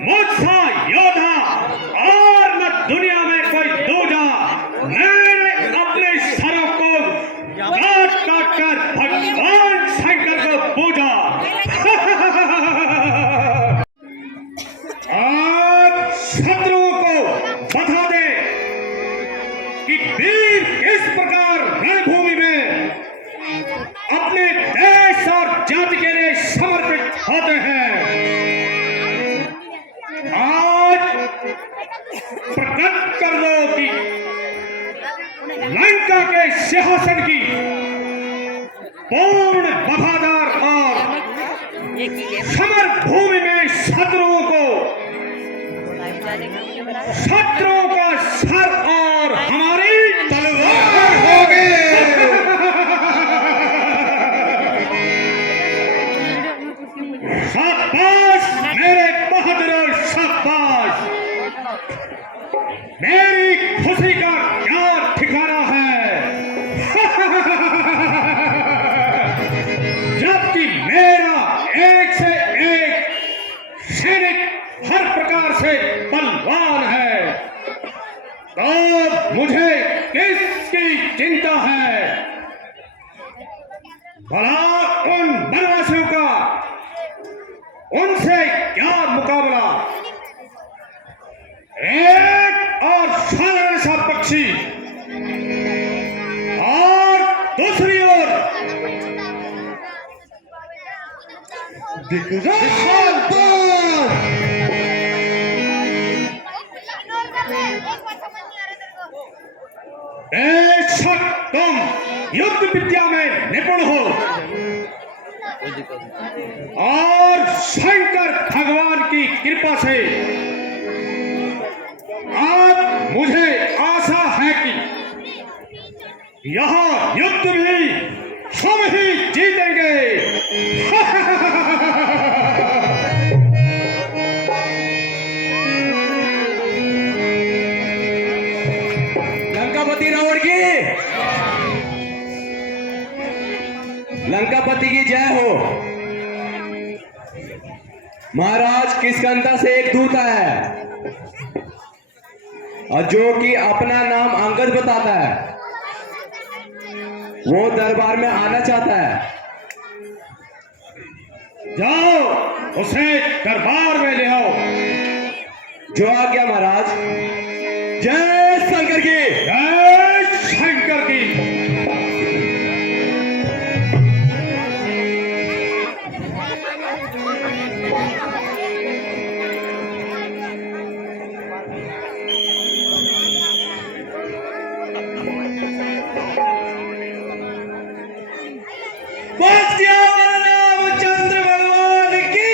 मुझसा योद्धा और न दुनिया में कोई दूजा। मैंने अपने सरों को काट काट कर भगवान शंकर को पूजा। आप शत्रुओं को बता दे कि वीर किस प्रकार रणभूमि में अपने देश और जाति के लिए समर्पित होते हैं। आज प्रकट कर दो कि लंका के सिंहासन की पूर्ण वफादार और समर भूमि में शत्रुओं का सर और हमारी तलवार होगी। शाबाश मेरे बहादुर, शाबाश। मेरी खुशी का क्या ठिकाना है। जबकि मेरा एक से एक सैनिक हर प्रकार से बलवान है, तो मुझे किसकी चिंता है। भला उन बनवासियों का उनसे क्या मुकाबला। एक और साधारण सा पक्षी और दूसरी ओर बेशक तुम युद्ध विद्या में निपुण हो और शंकर भगवान की कृपा से आज मुझे आशा है कि यह युद्ध भी हम ही जीतेंगे। लंकापति रावण की, लंकापति की जय हो। महाराज किष्किंधा से एक दूत है और जो कि अपना नाम अंगद बताता है, वो दरबार में आना चाहता है। जाओ उसे दरबार में ले आओ। जो आज्ञा महाराज। जय शंकर की, जय शंकर की। रामचंद्र भगवान की।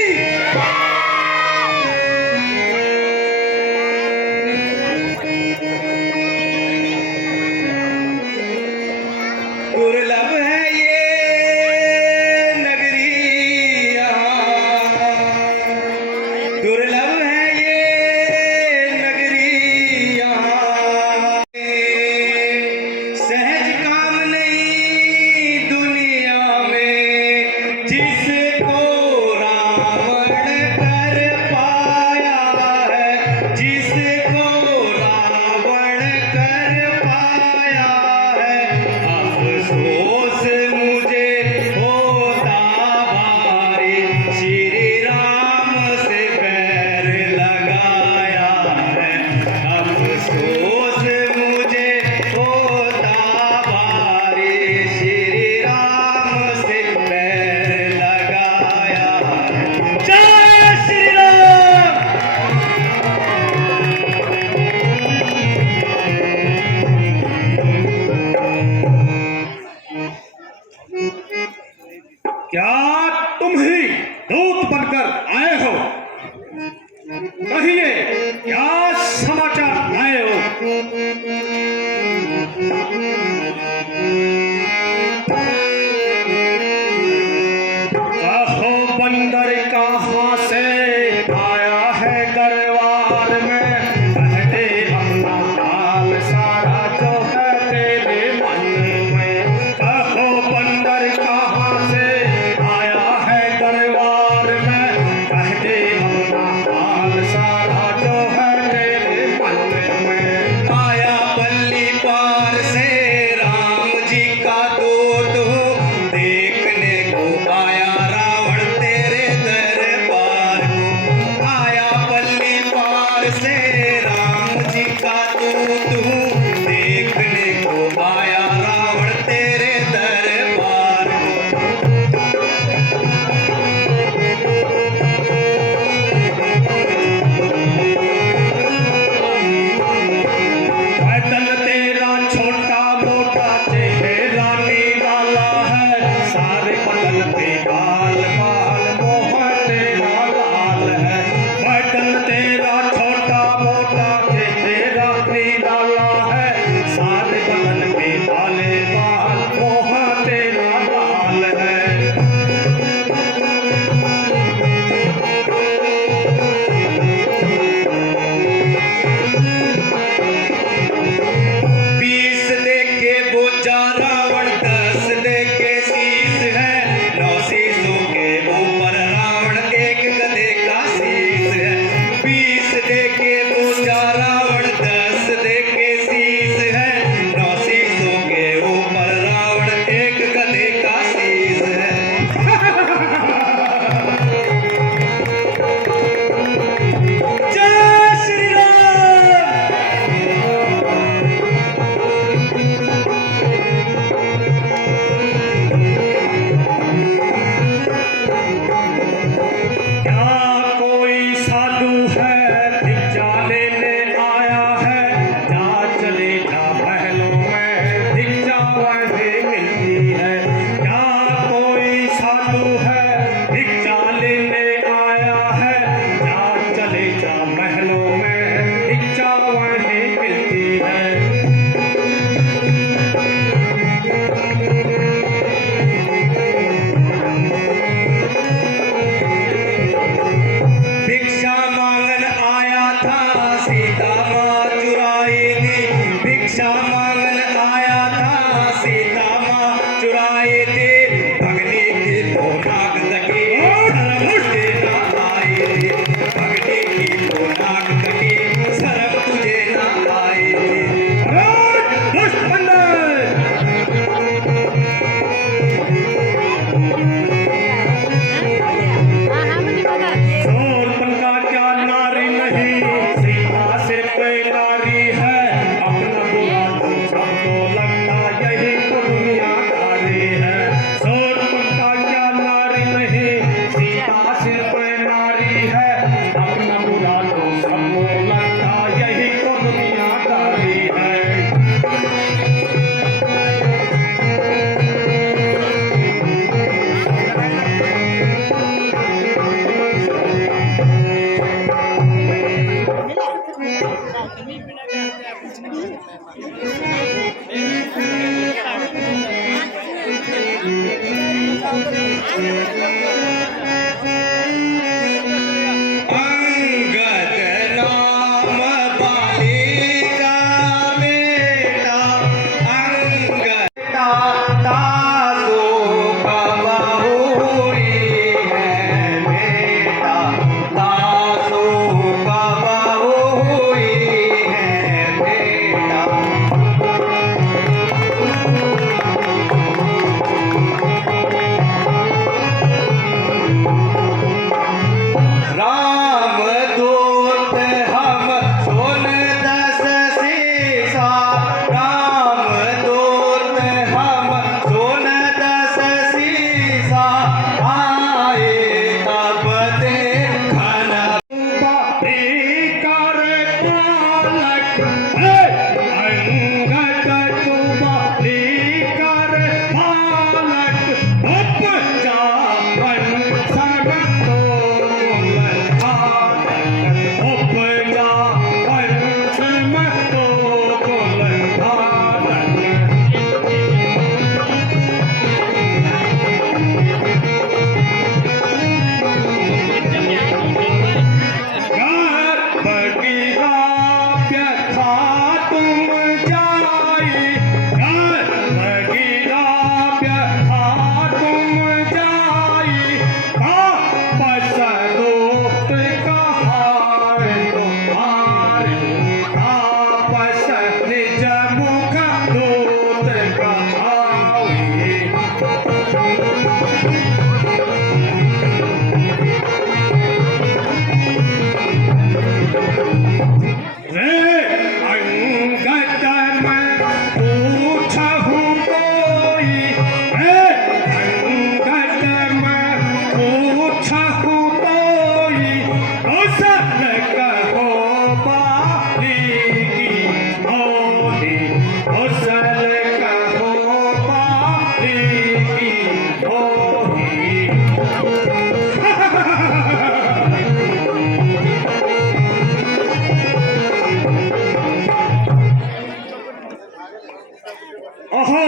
ओहो,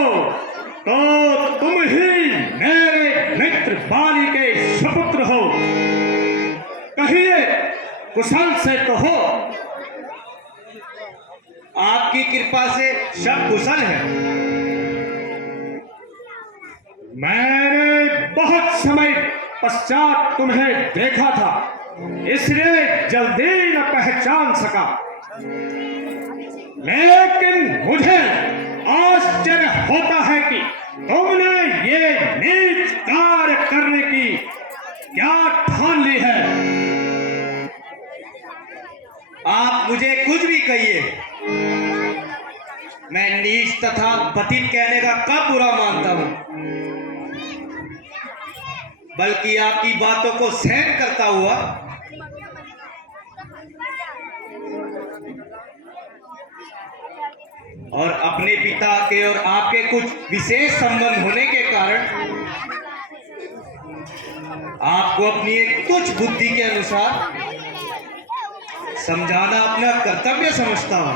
तो तुम ही मेरे मित्र बाली के सुपुत्र हो। कहिए, कुशल से तो हो। आपकी कृपा से सब कुशल है। मैंने बहुत समय पश्चात तुम्हें देखा था, इसलिए जल्दी न पहचान सका, लेकिन मुझे आश्चर्य होता है कि तुमने ये नीच कार्य करने की क्या ठान ली है। आप मुझे कुछ भी कहिए, मैं नीच तथा पतित कहने का कब बुरा मानता हूं, बल्कि आपकी बातों को सहन करता हुआ और अपने पिता के और आपके कुछ विशेष संबंध होने के कारण आपको अपनी एक तुच्छ बुद्धि के अनुसार समझाना अपना कर्तव्य समझता हूं।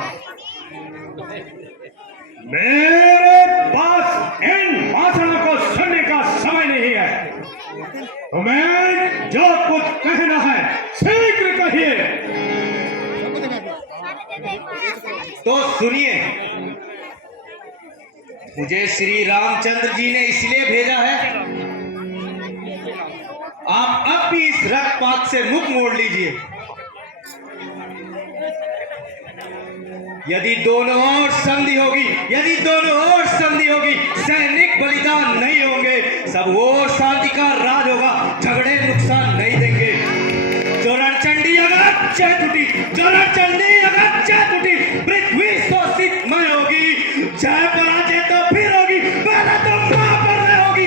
मेरे पास इन भाषणों को सुनने का समय नहीं है। तुम्हें जो कुछ कहना है शीघ्र कहिए। तो सुनिए, मुझे श्री रामचंद्र जी ने इसलिए भेजा है, आप अब भी इस रक्तपात से मुख मोड़ लीजिए। यदि दोनों ओर संधि होगी, यदि दोनों ओर संधि होगी, सैनिक बलिदान नहीं होंगे, सब ओर शांति का राज होगा, झगड़े नुकसान नहीं देंगे। जो रणचंडी अगर चय टूटी, जो रणचंडी अगर चय टूटी, पृथ्वी शोषित मय होगी, जय पराजय तो फिर होगी, पहले तो मां पर नहीं होगी।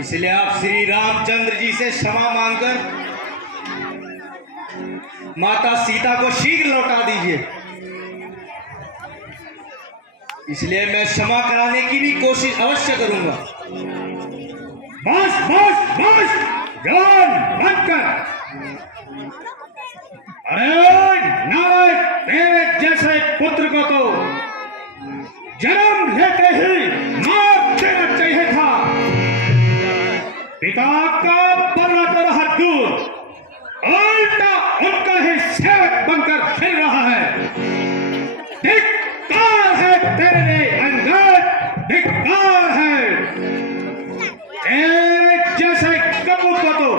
इसलिए आप श्री रामचंद्र जी से क्षमा मांगकर माता सीता को शीघ्र लौटा दीजिए। इसलिए मैं क्षमा कराने की भी कोशिश अवश्य करूंगा। बस बस बस, जवान बनकर, अरे नारद तेरे जैसे पुत्र को तो जन्म लेते ही मार देना चाहिए था। पिता का बदला तो रहा दूर, उल्टा उनका ही सेवक बनकर फिर रहा है। धिक्कार है तेरे अंगद, धिक्कार है। तेरे जैसे कपूर को तो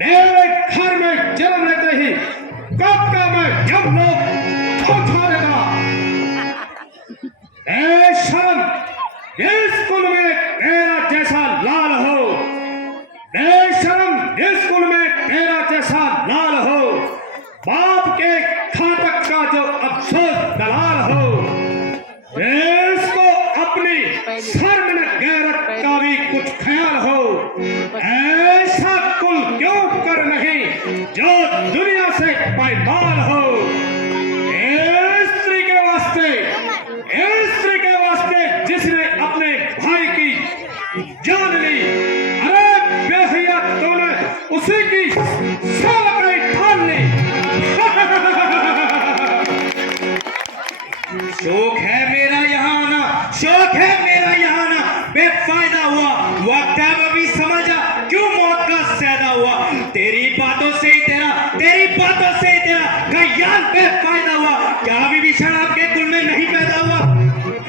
मेरे घर में जन्म लेते ही कब का मैं यमलोक उठा देता। ए शर्म, इस कुल में तेरा जैसा लाल हो, ए शर्म, इस कुल में तेरा जैसा लाल हो, बाप के घातक का जो अफसोस दलाल हो, इसको अपनी शर्म न गैरत का भी कुछ ख्याल हो। ऐसा कुल क्यों कर नहीं जो दुनिया से पायमाल हो। स्त्री के वास्ते, स्त्री के वास्ते जिसने अपने भाई की जान ली, अरे बेहया तूने उसी की सेवकाई ठान ली। शौक है मेरा यहाँ आना, शौक है मेरा यहाँ आना, बेफायदा हुआ। वक्त है अभी समझा क्यों मौत का सैदा हुआ। तेरी बातों से ही तेरा, तेरी बातों से ही तेरा कयाल बेफायदा हुआ। क्या अभी विभीषण आपके कुल में नहीं पैदा हुआ?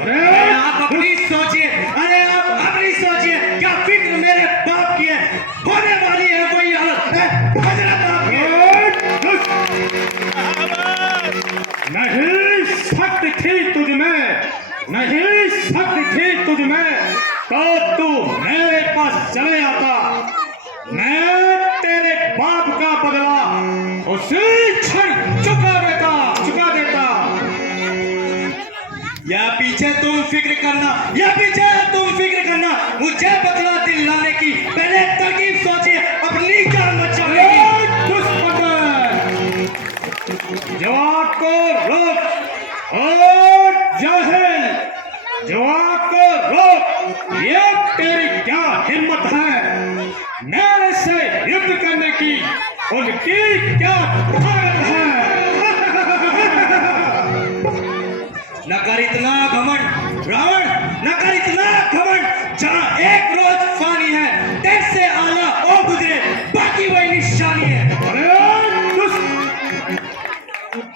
अरे आप अपनी सोचिए, अरे आप अपनी सोचिए, क्या फिक्र मेरे बाप की है? होने वाली है वही हालत है हजरत आपकी। नहीं शक्ति थी तुझ में, नहीं शक्ति थी तुझ में, तो तू मेरे पास चले आता। मैं तेरे बाप का बदला उसी क्षण चुका देता। या पीछे तुम फिक्र करना, या पीछे तुम फिक्र करना, मुझे बदला दिलाने की पहले तरकीब सोचिए, अपनी जान बचाने की। जवाब को रोक, और जाहिल, जवाब को रोक। ये तेरी क्या हिम्मत है मेरे से युद्ध करने की, उनकी क्या ताकत है। न कर इतना घमंड रावण, न कर इतना घमंड। जहाँ एक रोज फानी है, देश से आला ओ गुजरे, बाकी वही निशानी है।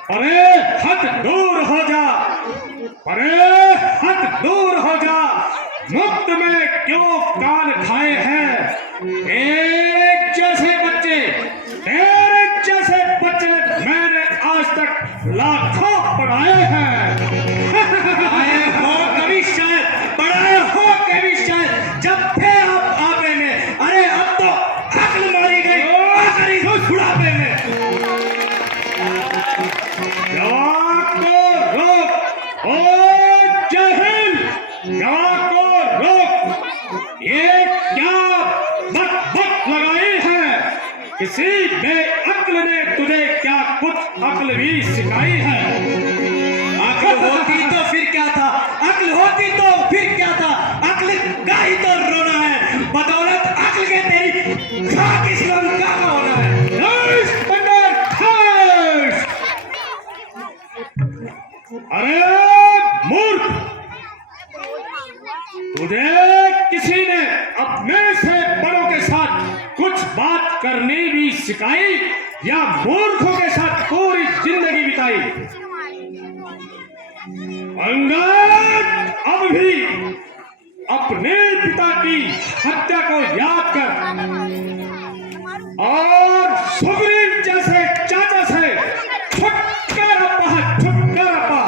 अरे हद दूर हो जा, अरे हद दूर हो जा। मुफ्त में क्यों कान खाए हैं एक जैसे बच्चे, तेरे जैसे बच्चे मैंने आज तक लाखों पढ़ाए हैं। आए हो कभी शायद, पढ़ाए हो कभी शायद, जब थे आप आपे में। अरे अब तो अक्ल मारी गई आखिरी बुढ़ापे में। जवाब को रोक, ओ जहिल, जवाब को रोक। ये क्या बक लगाई है? किसी बेअक्ल ने तुझे क्या कुछ अक्ल भी सिखाई है? अक्ल होती तो फिर क्या था, अक्ल होती तो फिर क्या था। अक्ल का ही तो रोना है, बदौलत अक्ल के तेरी खाक इस्लाम का होना है। अरे मूर्ख, तुझे किसी ने अपने से बड़ों के साथ कुछ बात करनी भी सिखाई, या मूर्खों के साथ पूरी जिंदगी बिताई? अंगद, अब भी अपने पिता की हत्या को याद कर, और सुग्रीव जैसे चाचा से छुटकारा पा, छुटकारा पा।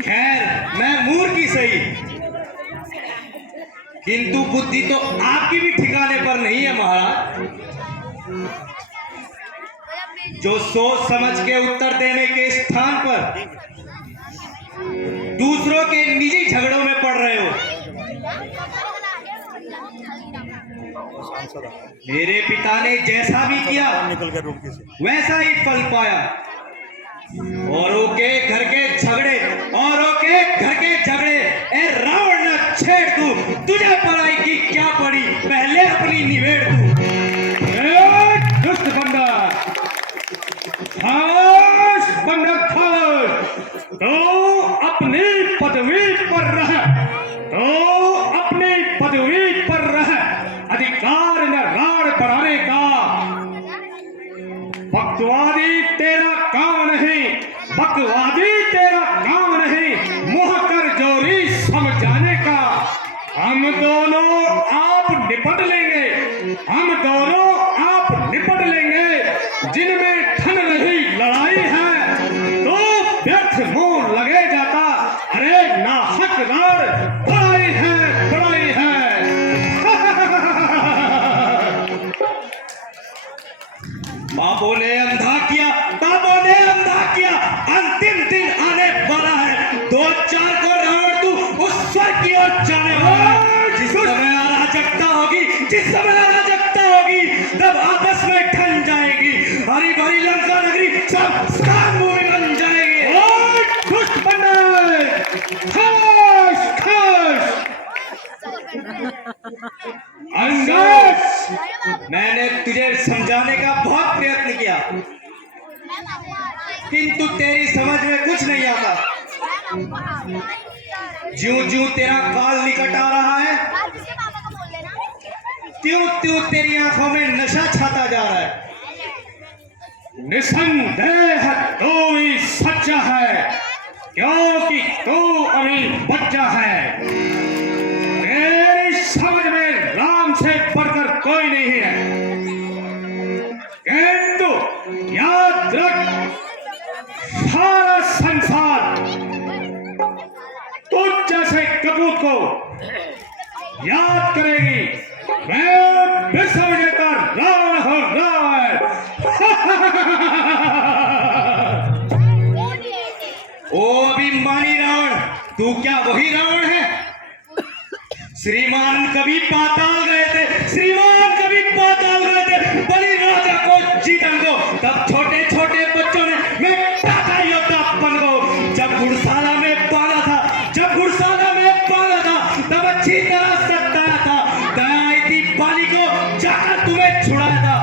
खैर मैं मूर्ख ही सही, किंतु बुद्धि तो आपकी भी ठिकाने पर नहीं है महाराज। जो सोच समझ के उत्तर देने के स्थान पर दूसरों के निजी झगड़ों में पड़ रहे हो। मेरे पिता ने जैसा भी किया वैसा ही फल पाया। औरों के घर के झगड़े, औरों के घर के झगड़े, ए रावण न छेड़ तू, तो अपनी पदवी पर रह, तो अपनी पदवी पर रह, अधिकार न राड़ बढ़ाने का। बकवादी तेरा काम नहीं, बकवादी तेरा काम नहीं, मुंह कर जोरी समझाने का। हम दोनों आप निपट लेंगे, हम दोनों आप निपट लेंगे। जिनमें ठन नहीं लड़ाई है तो व्यर्थ मुंह लगे जाता। अरे नाहक रार बड़ाई है, बड़ाई है। बाबों ने अंधा किया, बाबों ने अंधा किया। अंतिम दिन आने वाला है, 2-4 को रावण तू उस स्वर्ग की ओर जाने वाला है। जिस समय अराजकता होगी, जिस समय अराजकता होगी, तब आपस में ठन जाएगी। हरी भरी लंका नगरी सब स्नान भूमि बन जाएगी। और दुष्ट पंडित खास खास अंगद, मैंने तुझे समझाने का बहुत प्रयत्न किया, किंतु तेरी समझ में कुछ नहीं आता। ज्यों ज्यों तेरा काल निकट आ रहा है, त्यों त्यों तेरी आंखों में नशा छाता जा रहा है। निसंदेह तू ही सच्चा है, क्योंकि तू अभी बच्चा है। तेरी समझ में राम से बढ़कर कोई नहीं है, किंतु याद रख, सारा संसार तुझ जैसे कपूत को याद करेगी। मैं विश्व विजेता रावण हो रावण। ओ अभिमानी रावण, तू क्या वही रावण है? श्रीमान कभी पाताल गए थे, श्रीमान कभी पाताल गए थे बलि राजा को जीतन को। तब छोटे छोटे बच्चों ने मैं टाका योद्धा बन गो। जब घुड़साला में पाला था, जब घुड़साला में पाला था, तब अच्छी तरह सताया था। दया आई थी बाली को, जाकर तुम्हें छुड़ाया था।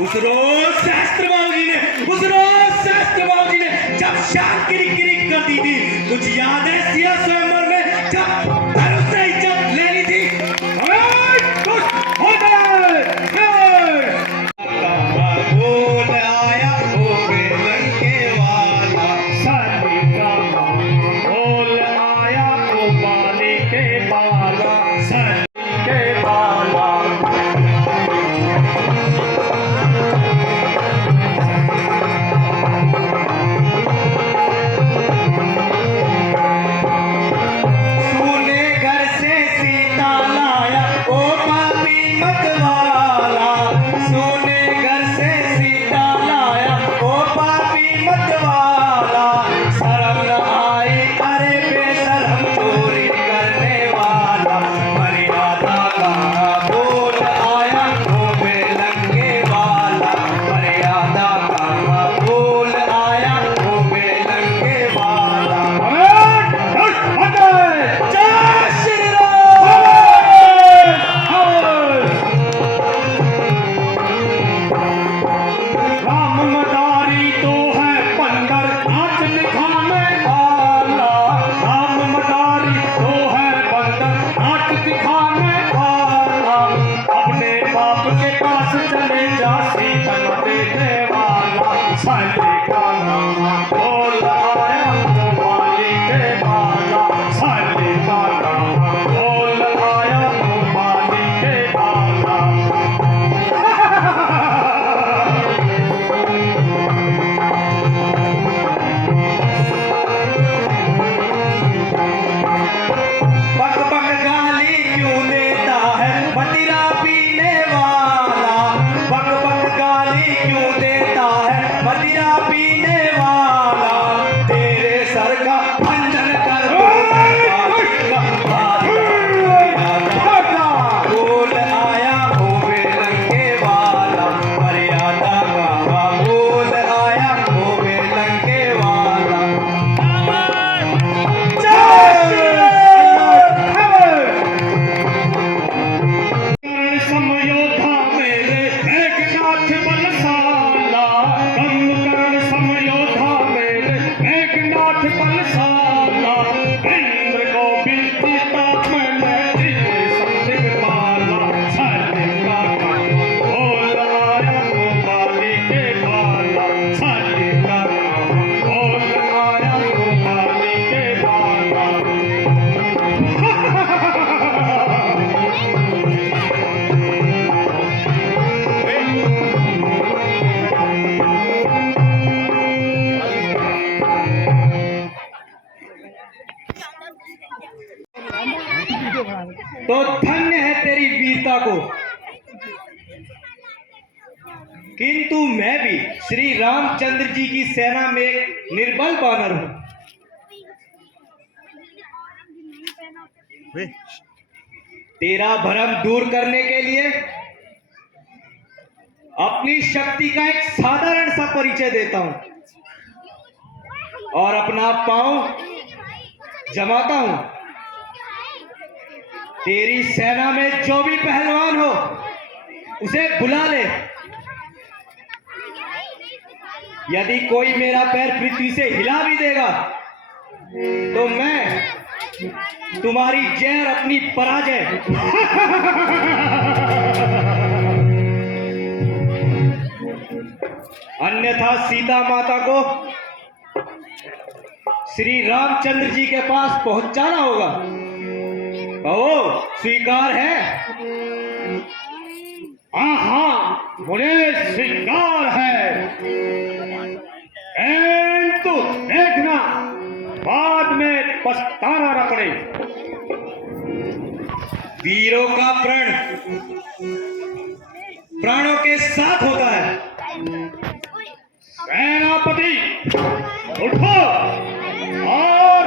उस रोज शास्त्र बाबूजी ने, उस रोज शास्त्र बाबूजी ने जब शान किरी किरी कर दी थी, कुछ याद है सिया स्वयंवर में जब धनुष से इज्जत लेनी थी? बोल आया ओ लंके वाला, बोल आया तो बाली के बाला, सनी के बाला। तूने तो धन्य है तेरी वीरता को। किंतु मैं भी श्री रामचंद्र जी की सेना में एक निर्बल बानर हूं। तेरा भ्रम दूर करने के लिए अपनी शक्ति का एक साधारण सा परिचय देता हूं और अपना पांव जमाता हूं। तेरी सेना में जो भी पहलवान हो उसे बुला ले। यदि कोई मेरा पैर पृथ्वी से हिला भी देगा तो मैं तुम्हारी जय और अपनी पराजय अन्यथा सीता माता को श्री रामचंद्र जी के पास पहुंचाना होगा। कहो स्वीकार है? हाँ हाँ, मुझे स्वीकार है। तो देखना बाद में पछताना न पड़े। वीरों का प्रण प्राणों के साथ होता है। सेनापति उठो और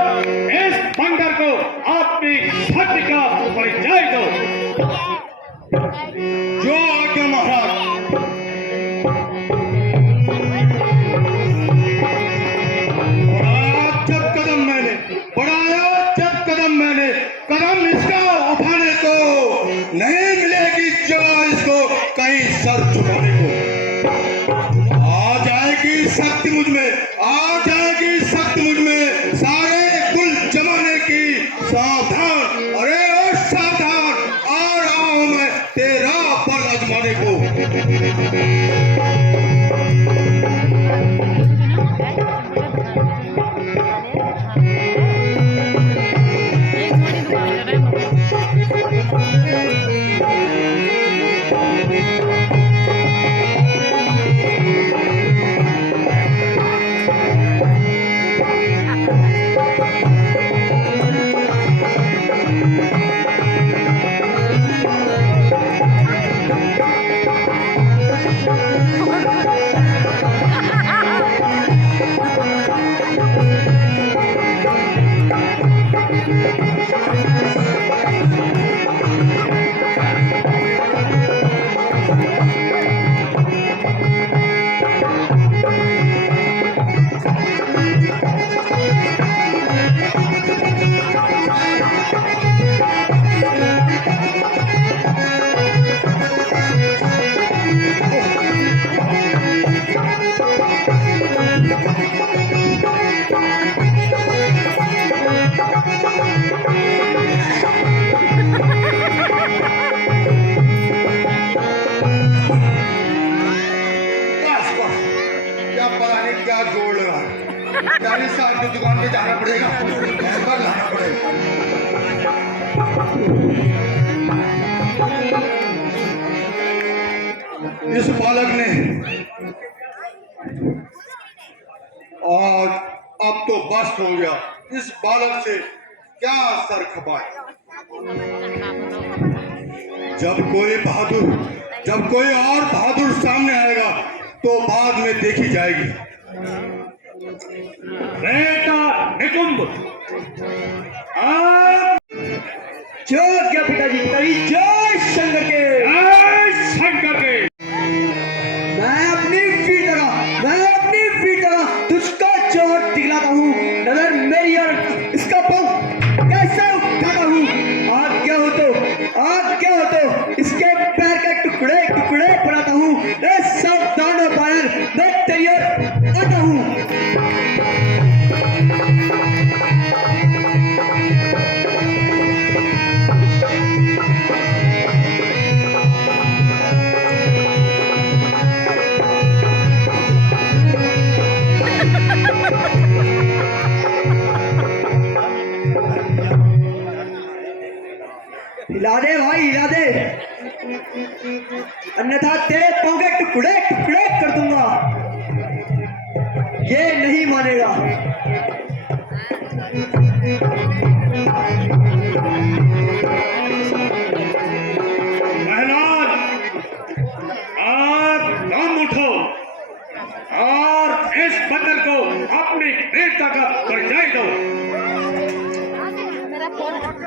इस बंदर को अपनी शक्ति का परिचय दो। जो आज्ञा महाराज। कदम इसका उठाने को नहीं मिलेगी जगह इसको कहीं सर झुकाने को। आ जाएगी शक्ति मुझ में, आ जाएगी शक्ति मुझ में, सारे कुल जमाने की। सावधान, अरे ओ सावधान, आ रहा हूं मैं तेरा बल आजमाने को। क्या जोड़ लगा, 40 साल की दुकान पे जाना पड़ेगा, लाना पड़ेगा। इस बालक ने और अब तो बस हो गया। इस बालक से क्या सर खपाए। जब कोई और बहादुर सामने आएगा तो बाद में देखी जाएगी। बेटा निकुंभ, जय क्या पिताजी, पिताजी जय शंकर के, जय शंकर के। मैं अपनी वीरता तुझको चोट दिलाता हूँ। नजर मेरी और इसका पाँव कैसे उठाता हूँ। आज्ञा हो तो इसके पैर के टुकड़े बनाता हूँ। सावधान हो बानर, मैं तैयार आता हूँ। हिला दे भाई, हिला दे, अन्यथा तेरे पाँव के टुकड़े कर दूंगा। ये नहीं मानेगा।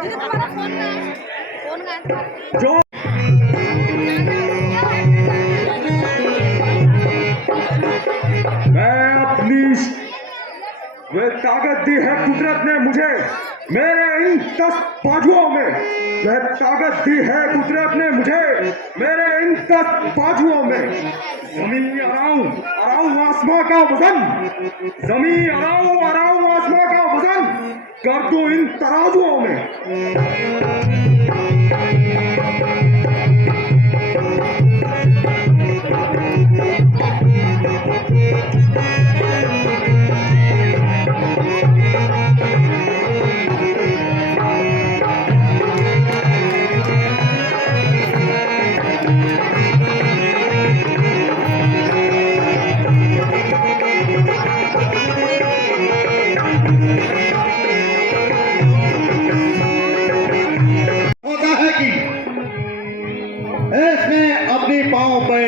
तुम्हारा फोन का है? फोन का है? जो मैं अपनी वे ताकत दी है कुदरत ने मुझे, मेरे इन 10 बाजुओं में वह ताकत दी है कुदरत ने मुझे, मेरे इन 10 बाजुओं में। जमीन अराऊं आसमां का वजन, जमीन अराऊं आसमां का वजन कर दूं इन तराजुओं में। होता है कि इसने अपनी पांव पे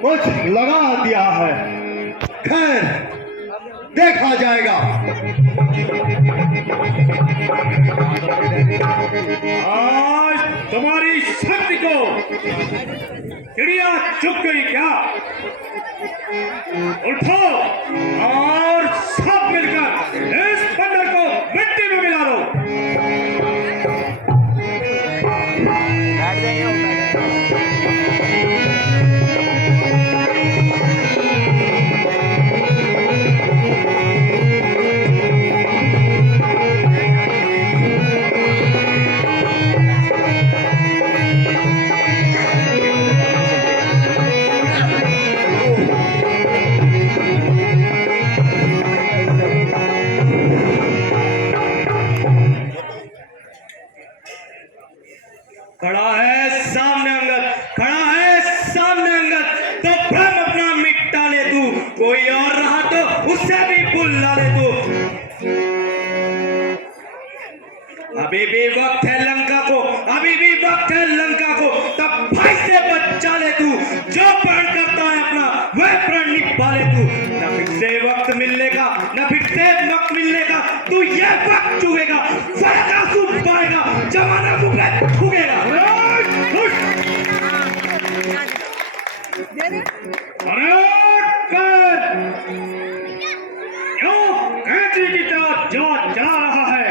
कुछ लगा दिया है, खैर देखा जाएगा। आज तुम्हारी शक्ति को चिड़िया चुप गई क्या? उठो और सब मिलकर इस बंदर को मिट्टी में मिला दो। खड़ा है सामने अंगद, खड़ा है सामने अंगद, तो भ्रम अपना मिटा ले तू, कोई और रहा तो उससे भी बुला ले तू। अभी भी वक्त है लंका को, अभी भी वक्त है लंका को, तब भाई से बचा ले तू, जो प्रण करता है अपना वह प्रण निभा ले तू। न फिर से वक्त मिलने का, न फिर से वक्त मिलने का, तू ये वक्त चुगेगा, फर्क आंसू पाएगा, जमाना मुझे ठुकेगा। क्यों कैंची की तरह जा रहा है?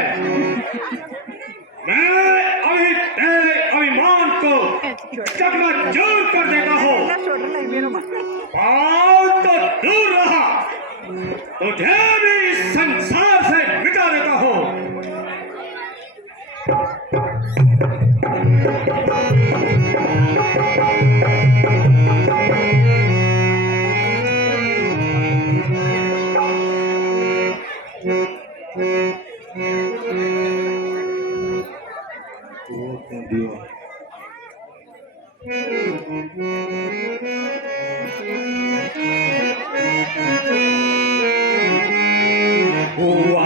मैं अभी तेरे अभिमान को चकनाचूर कर देता हूँ। पाँव तो दूर रहा, तुझे भी इस संसार से मिटा देता हूँ। हुआ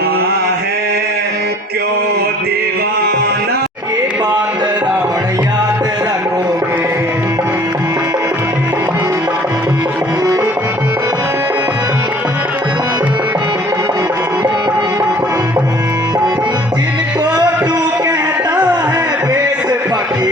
है क्यों दीवाना, ये बात रावण याद रखोगे। जिनको तू कहता है बेस फकीर,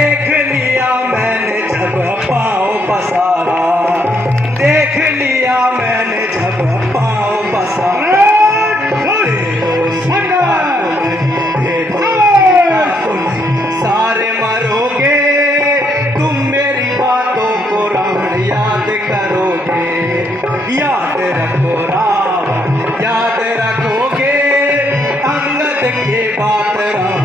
देख लिया मैंने जब पाँव पसारा, देख लिया मैंने जब पाँव पसारा। सारे मरोगे तुम मेरी बातों को रावण याद करोगे, याद रखो रावण याद रखोगे, अंगद के बात रावण